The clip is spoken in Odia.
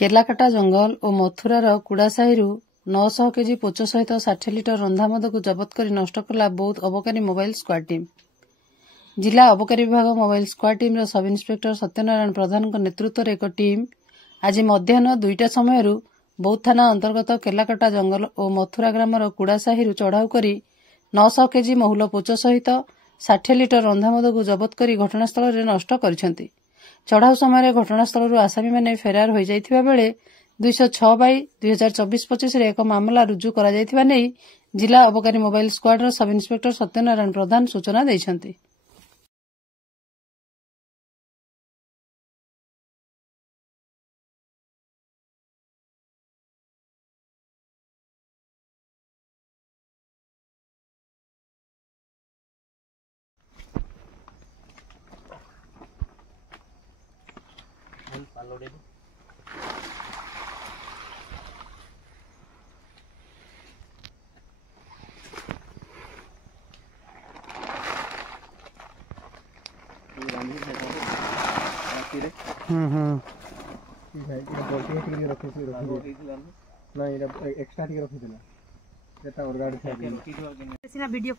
କେଲାକାଟା ଜଙ୍ଗଲ ଓ ମଥୁରାର କୁଡ଼ାସାହିରୁ 900 କେଜି ପୋଚ ସହିତ 60 ଲିଟର ରନ୍ଧା ମଦକୁ ଜବତ କରି ନଷ୍ଟ କଲା ବୌଦ୍ଧ ଅବକାରୀ ମୋବାଇଲ ସ୍କ୍ୱାଡ୍ ଟିମ୍। ଜିଲ୍ଲା ଅବକାରୀ ବିଭାଗ ମୋବାଇଲ ସ୍କ୍ୱାଡ୍ ଟିମ୍ର ସବ୍ ଇନ୍ସପେକ୍ଟର ସତ୍ୟନାରାୟଣ ପ୍ରଧାନଙ୍କ ନେତୃତ୍ୱରେ ଏକ ଟିମ୍ ଆଜି ମଧ୍ୟାହ୍ନ 2ଟା ସମୟରୁ ବୌଦ୍ଧ ଥାନା ଅନ୍ତର୍ଗତ କେଲାକାଟା ଜଙ୍ଗଲ ଓ ମଥୁରା ଗ୍ରାମର କୁଡ଼ାସାହିରୁ ଚଢ଼ାଉ କରି 900 କେଜି ମହୁଲ ପୋଚ ସହିତ 60 ଲିଟର ରନ୍ଧା ମଦକୁ ଜବତ କରି ଘଟଣାସ୍ଥଳରେ ନଷ୍ଟ କରିଛନ୍ତି। ଚଢ଼ାଉ ସମୟରେ ଘଟଣାସ୍ଥଳରୁ ଆସାମୀମାନେ ଫେରାର ହୋଇଯାଇଥିବା ବେଳେ 206/2024-25ରେ ଏକ ମାମଲା ରୁଜୁ କରାଯାଇଥିବା ନେଇ ଜିଲ୍ଲା ଅବକାରୀ mobile ସ୍କ୍ୱାଡ୍ର sub inspector Satyanarayan Pradhan ସୂଚନା ଦେଇଛନ୍ତି। वीडियो